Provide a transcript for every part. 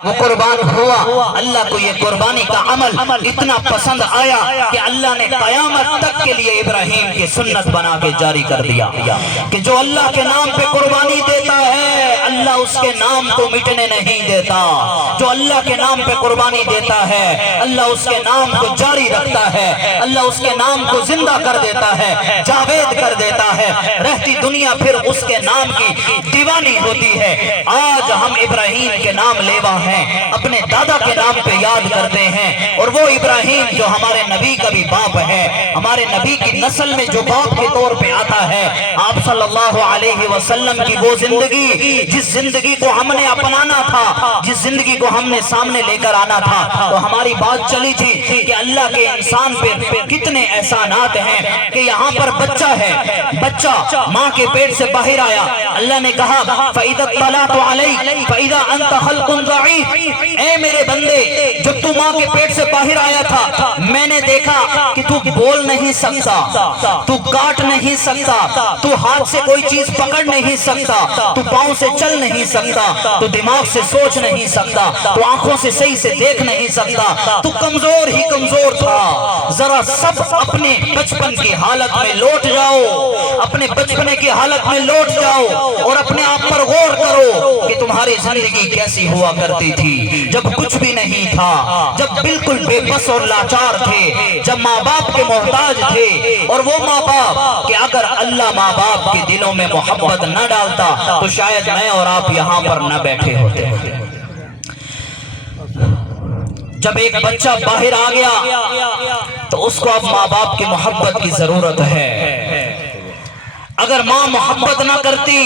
وہ قربان ہوا، اللہ کو یہ قربانی کا عمل اتنا پسند آیا کہ اللہ نے قیامت تک کے لیے ابراہیم کی سنت بنا کے جاری کر دیا کہ جو اللہ کے نام پہ قربانی دیتا ہے اللہ اس کے نام کو مٹنے نہیں دیتا، جو اللہ کے نام پہ قربانی دیتا ہے اللہ اس کے نام کو جاری رکھتا ہے، اللہ اس کے نام کو زندہ کر دیتا ہے، جاوید کر دیتا ہے، رہتی دنیا پھر اس کے نام کی دیوانی ہوتی ہے۔ آج ہم ابراہیم کے نام لیوا ہیں، اپنے دادا کے نام پہ یاد کرتے ہیں، اور وہ ابراہیم جو ہمارے نبی کا بھی باپ ہے، ہمارے نبی کی نسل میں جو باپ کے طور پہ آتا ہے، آپ صلی اللہ علیہ وسلم کی وہ زندگی جس زندگی کو ہم نے اپنانا تھا، جس زندگی کو ہم نے سامنے لے کر آنا تھا، تو ہماری بات چلی تھی کہ اللہ کے انسان پہ کتنے احسانات ہیں کہ یہاں پر بچہ ہے، بچہ ماں کے پیٹ سے باہر آیا، اللہ نے کہا فَإِذَا اطَّلَعْتُ عَلَيْكَ فَإِذَا أَنْتَ خَلْقٌ ضَعِيفٌ، اے میرے بندے جب تو ماں کے پیٹ سے باہر آیا تھا میں نے دیکھا کہ تو بول نہیں سکتا، تو کاٹ نہیں سکتا، تو ہاتھ سے کوئی چیز پکڑ نہیں سکتا، تو پاؤں سے چل نہیں سکتا، تو دماغ سے سوچ نہیں سکتا، تو آنکھوں سے صحیح سے دیکھ نہیں سکتا، تو کمزور ہی کمزور تھا۔ ذرا سب اپنے بچپن کی حالت میں لوٹ جاؤ، اپنے بچپنے کی حالت میں لوٹ جاؤ اور اپنے آپ پر غور کرو کہ تمہاری زندگی کیسی ہوا کرتی تھی جب کچھ بھی نہیں تھا، جب بالکل بے بس اور لاچار تھے، جب ماں باپ کے محتاج تھے، اور وہ ماں باپ کہ اگر اللہ ماں باپ کے دلوں میں محبت نہ ڈالتا تو شاید میں اور آپ یہاں پر نہ بیٹھے ہوتے۔ جب ایک بچہ باہر آ گیا تو اس کو اب ماں باپ کی محبت کی ضرورت ہے۔ اگر ماں محبت نہ کرتی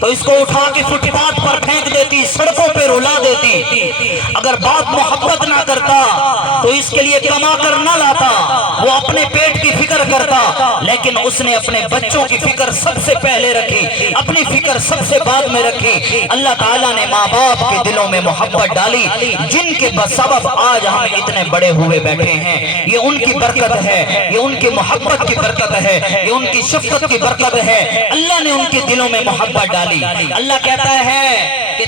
تو اس کو اٹھا کے فٹ پاتھ پر پھینک دیتی، سڑکوں پہ رلا دیتی۔ اگر باپ محبت نہ کرتا تو اس کے لیے کما کر نہ لاتا، وہ اپنے پیٹ کی فکر کرتا، لیکن اس نے اپنے بچوں کی فکر سب سے پہلے رکھی، اپنی فکر سب سے بعد میں رکھی۔ اللہ تعالیٰ نے ماں باپ کے دلوں میں محبت ڈالی، جن کے سبب آج ہم اتنے بڑے ہوئے بیٹھے ہیں۔ یہ ان کی برکت ہے، یہ ان کی محبت کی برکت ہے، یہ ان کی شفقت کی برکت ہے۔ اللہ نے ان کے دلوں میں محبت ڈالی۔ اللہ کہتا ہے کہ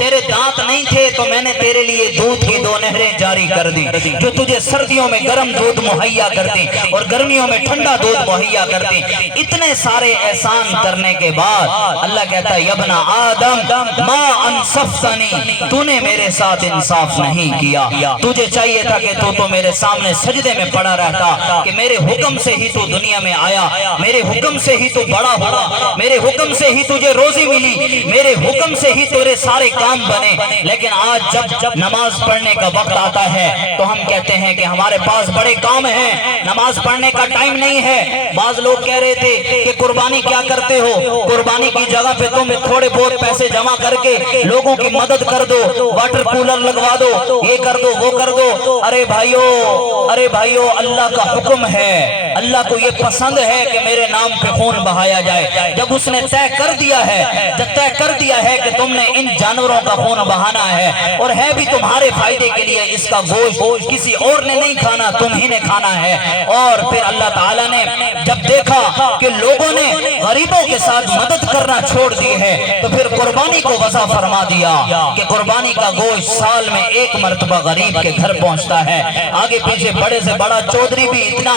تیرے دانت نہیں تھے تو میں نے تیرے لیے دودھ کی 2 نہریں جاری کر دی جو تجھے سردیوں میں گرم دودھ مہیا کرتی اور گرمیوں میں ٹھنڈا دودھ مہیا کرتی۔ اتنے سارے احسان کرنے کے بعد اللہ کہتا ہے ابن آدم ما انصفتنی، تو نے میرے ساتھ انصاف نہیں کیا، تجھے چاہیے تھا کہ تو میرے سامنے سجدے میں پڑا رہتا کہ میرے حکم سے ہی تو دنیا میں آیا، میرے حکم سے ہی تو بڑا ہوا، میرے حکم سے ہی تجھے روزی ملی، میرے حکم سے ہی تیرے سارے کام بنے۔ لیکن آج جب نماز پڑھنے کا وقت آتا ہے تو ہم کہتے ہیں کہ ہمارے پاس بڑے کام ہیں، نماز پڑھنے کا ٹائم نہیں ہے۔ بعض لوگ کہہ رہے تھے کہ قربانی کیا کرتے ہو، قربانی کی جگہ پہ تم تھوڑے بہت پیسے جمع کر کے لوگوں کی مدد کر دو، واٹر کولر لگوا دو، یہ کر دو وہ کر دو۔ ارے بھائیو اللہ کا حکم ہے، اللہ کو یہ پسند ہے کہ میرے نام پہ خون بہایا جائے۔ جب اس نے طے کر دیا ہے کہ تم نے ان جانوروں کا خون بہانا ہے اور ہے بھی تمہارے فائدے کے لیے، اس کا گوشت کسی اور نے نہیں کھانا، تم ہی نے کھانا ہے۔ اور پھر اللہ تعالیٰ نے جب دیکھا کہ لوگوں نے غریبوں کے ساتھ مدد کرنا چھوڑ دی ہے تو پھر قربانی کو وضع فرما دیا کہ قربانی کا گوشت سال میں 1 مرتبہ غریب کے گھر پہنچتا ہے۔ آگے پیچھے بڑے سے بڑا چودھری بھی اتنا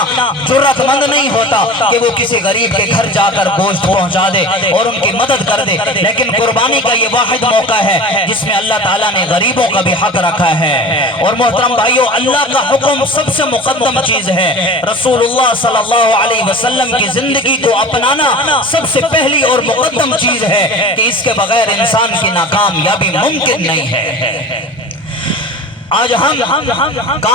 جرأت مند نہیں ہوتا کہ وہ کسی غریب کے گھر جا کر گوشت پہنچا دے اور ان کی مدد کر دے، لیکن قربانی کا یہ واحد موقع ہے جس میں اللہ تعالیٰ نے غریبوں کا بھی حق رکھا ہے۔ اور محترم بھائیو، اللہ کا حکم سب سے مقدم چیز ہے، رسول اللہ صلی اللہ علیہ وسلم کی زندگی کو اپنانا سب سے پہلی اور مقدم چیز ہے کہ اس کے بغیر انسان کی ناکامیابی ممکن نہیں ہے۔ آج ہم